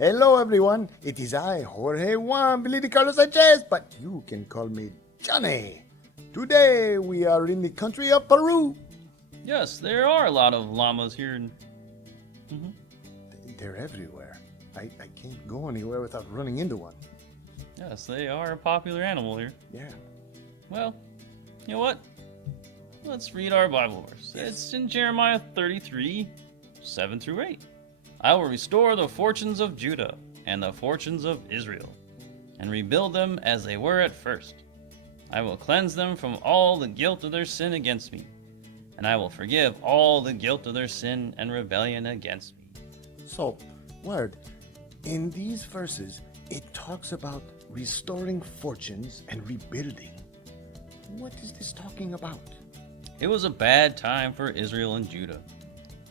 Hello, everyone. It is I, Jorge Juan Billy Carlos Sanchez, but you can call me Johnny. Today we are in the country of Peru. Yes, there are a lot of llamas here. They're everywhere. I can't go anywhere without running into one. Yes, they are a popular animal here. Yeah. Well, you know what? Let's read our Bible verse. Yes. It's in Jeremiah 33, 7 through 8. I will restore the fortunes of Judah and the fortunes of Israel, and rebuild them as they were at first. I will cleanse them from all the guilt of their sin against me, and I will forgive all the guilt of their sin and rebellion against me. So, Word, in these verses, it talks about restoring fortunes and rebuilding. What is this talking about? It was a bad time for Israel and Judah.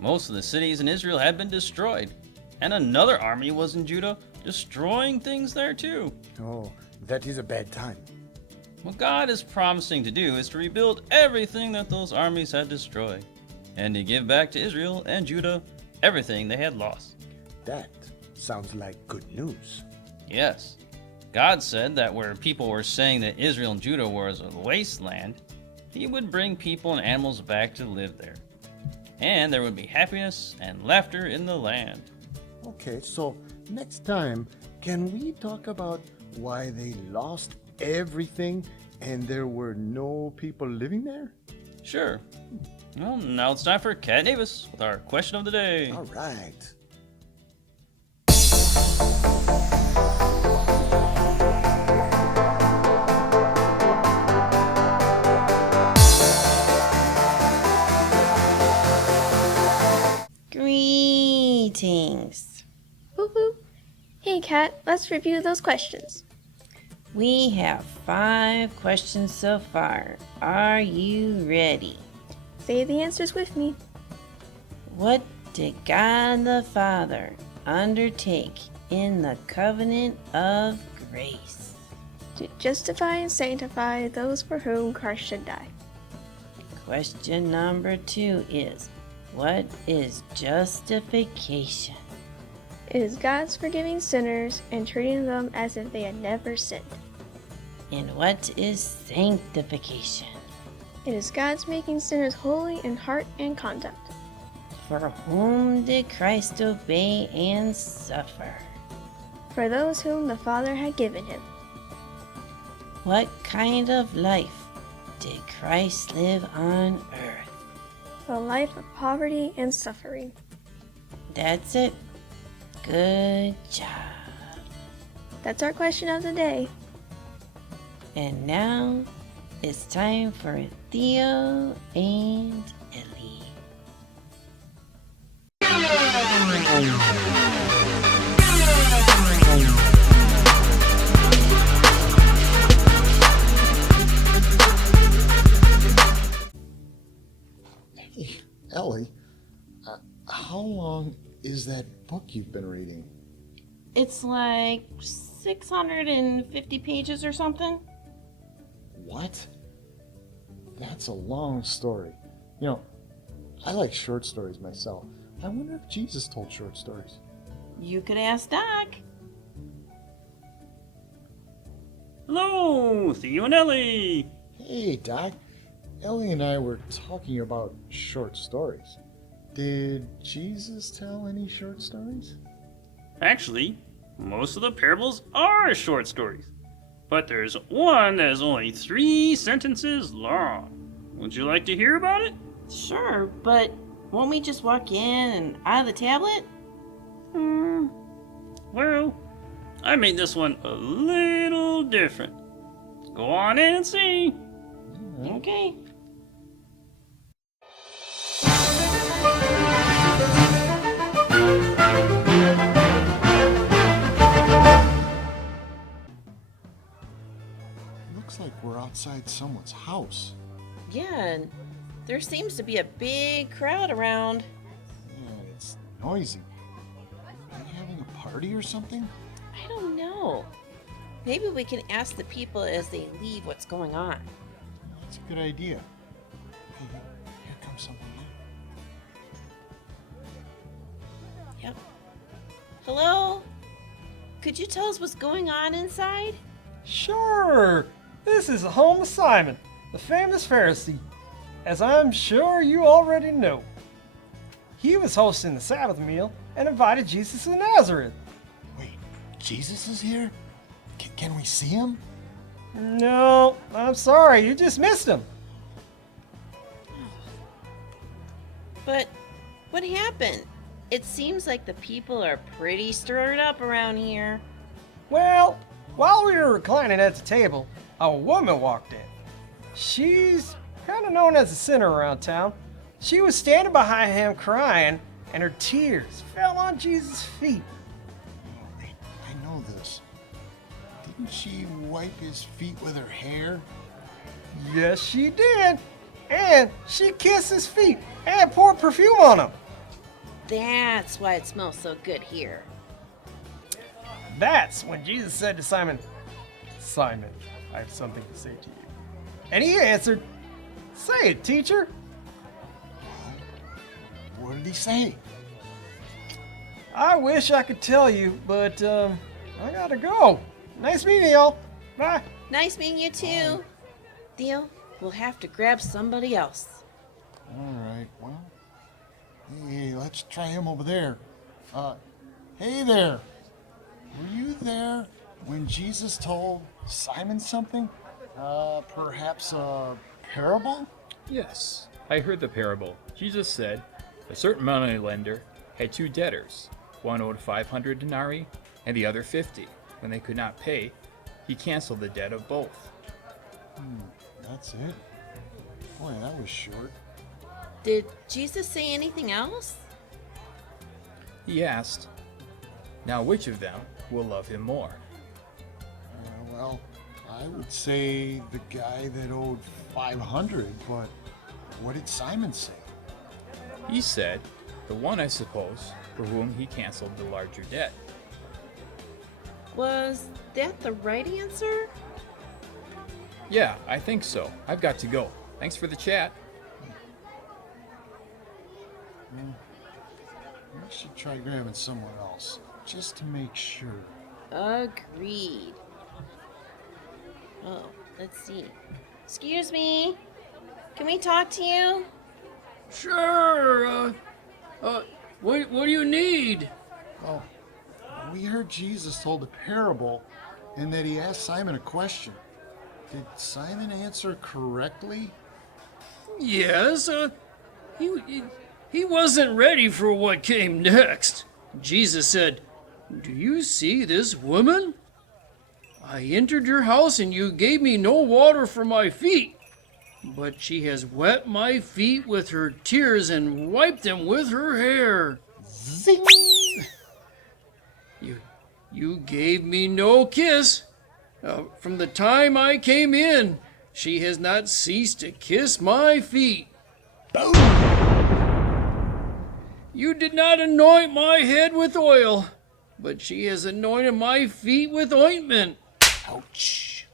Most of the cities in Israel had been destroyed, and another army was in Judah, destroying things there too. Oh, that is a bad time. What God is promising to do is to rebuild everything that those armies had destroyed, and to give back to Israel and Judah everything they had lost. That sounds like good news. Yes, God said that where people were saying that Israel and Judah was a wasteland, He would bring people and animals back to live there. And there would be happiness and laughter in the land. Okay, so next time, can we talk about why they lost everything and there were no people living there? Sure. Well, now it's time for Cat Davis with our question of the day. All right. Greetings. Woohoo! Hey, Kat, let's review those questions. We have 5 questions so far. Are you ready? Say the answers with me. What did God the Father undertake in the covenant of grace? To justify and sanctify those for whom Christ should die. Question number 2 is, what is justification? It is God's forgiving sinners and treating them as if they had never sinned. And what is sanctification? It is God's making sinners holy in heart and conduct. For whom did Christ obey and suffer? For those whom the Father had given him. What kind of life did Christ live on earth? A life of poverty and suffering. That's it. Good job. That's our question of the day. And now it's time for Theo and Elly. Hey, Ellie, how long is that book you've been reading? It's like 650 pages or something. What? That's a long story. You know, I like short stories myself. I wonder if Jesus told short stories. You could ask Doc. Hello, Theo and Elly. Hey, Doc. Ellie and I were talking about short stories. Did Jesus tell any short stories? Actually, most of the parables are short stories, but there's one that is only 3 sentences long. Would you like to hear about it? Sure, but won't we just walk in and out of the tablet? Well, I made this one a little different. Go on in and see. Okay. Looks like we're outside someone's house. Yeah, and there seems to be a big crowd around. Yeah, it's noisy. Are they having a party or something? I don't know. Maybe we can ask the people as they leave what's going on. That's a good idea. Hey, here comes someone. Yep. Hello? Could you tell us what's going on inside? Sure. This is the home of Simon, the famous Pharisee, as I'm sure you already know. He was hosting the Sabbath meal and invited Jesus of Nazareth. Wait, Jesus is here? Can we see him? No, I'm sorry, you just missed him. But what happened? It seems like the people are pretty stirred up around here. Well, while we were reclining at the table, a woman walked in. She's kind of known as a sinner around town. She was standing behind him crying, and her tears fell on Jesus' feet. I know this. Didn't she wipe his feet with her hair? Yes, she did. And she kissed his feet and poured perfume on him. That's why it smells so good here. That's when Jesus said to Simon, Simon, I have something to say to you. And he answered, Say it, teacher. What did he say? I wish I could tell you, but I gotta go. Nice meeting y'all. Bye. Nice meeting you too. Theo, we'll have to grab somebody else. All right, well, hey, let's try him over there. Hey there. Were you there when Jesus told Simon something? Perhaps a parable? Yes, I heard the parable. Jesus said, a certain moneylender had two debtors. One owed 500 denarii and the other 50. When they could not pay, he canceled the debt of both. That's it. Boy, that was short. Did Jesus say anything else? He asked, now which of them will love him more? Well, I would say the guy that owed 500, but what did Simon say? He said, the one, I suppose, for whom he canceled the larger debt. Was that the right answer? Yeah, I think so. I've got to go. Thanks for the chat. I should try grabbing someone else, just to make sure. Agreed. Oh, let's see. Excuse me. Can we talk to you? Sure. What do you need? Oh, we heard Jesus told a parable and that he asked Simon a question. Did Simon answer correctly? Yes. He wasn't ready for what came next. Jesus said, "Do you see this woman? I entered your house and you gave me no water for my feet, but she has wet my feet with her tears and wiped them with her hair. Zing! You gave me no kiss. From the time I came in, she has not ceased to kiss my feet. Boom! You did not anoint my head with oil, but she has anointed my feet with ointment. Ouch!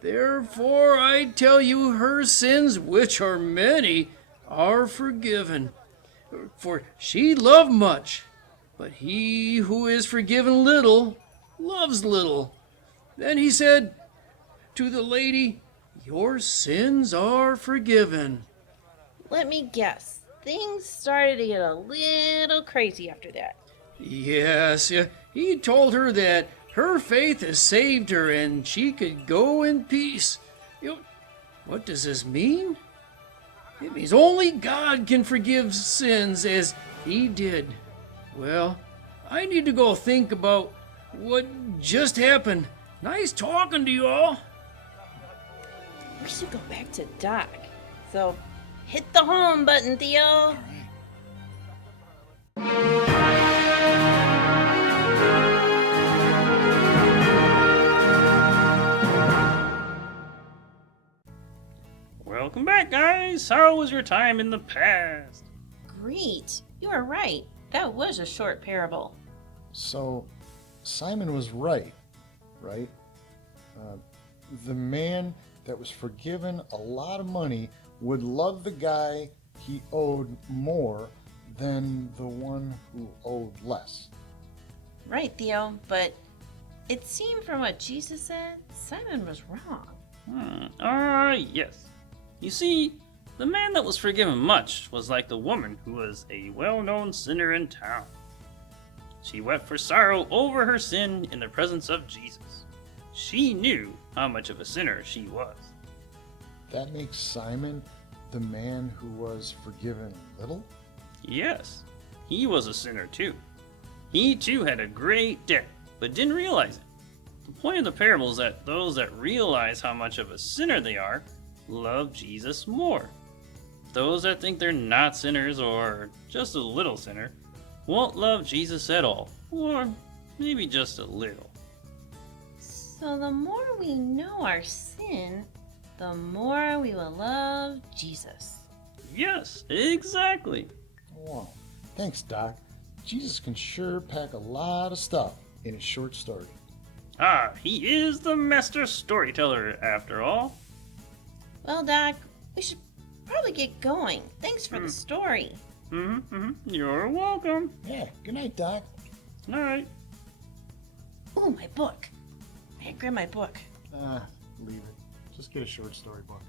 Therefore I tell you, her sins, which are many, are forgiven. For she loved much, but he who is forgiven little loves little. Then he said to the lady, your sins are forgiven. Let me guess. Things started to get a little crazy after that. Yes, he told her that her faith has saved her and she could go in peace. What does this mean? It means only God can forgive sins as he did. Well, I need to go think about what just happened. Nice talking to you all. We should go back to Doc. So, hit the home button, Theo. Welcome back, guys. How was your time in the past? Great. You are right. That was a short parable. So, Simon was right? The man that was forgiven a lot of money would love the guy he owed more than the one who owed less. Right, Theo, but It seemed from what Jesus said, Simon was wrong. Yes. You see, the man that was forgiven much was like the woman who was a well-known sinner in town. She wept for sorrow over her sin in the presence of Jesus. She knew how much of a sinner she was. That makes Simon the man who was forgiven little? Yes, he was a sinner too. He too had a great debt, but didn't realize it. The point of the parable is that those that realize how much of a sinner they are love Jesus more. Those that think they're not sinners or just a little sinner won't love Jesus at all, or maybe just a little. So the more we know our sin, the more we will love Jesus. Yes, exactly. Wow. Thanks, Doc. Jesus can sure pack a lot of stuff in a short story. Ah, he is the master storyteller after all. Well, Doc, we should probably get going. Thanks for the story. You're welcome. Yeah, good night, Doc. All right. Ooh, my book. I had grab my book. Leave it. Just get a short story book.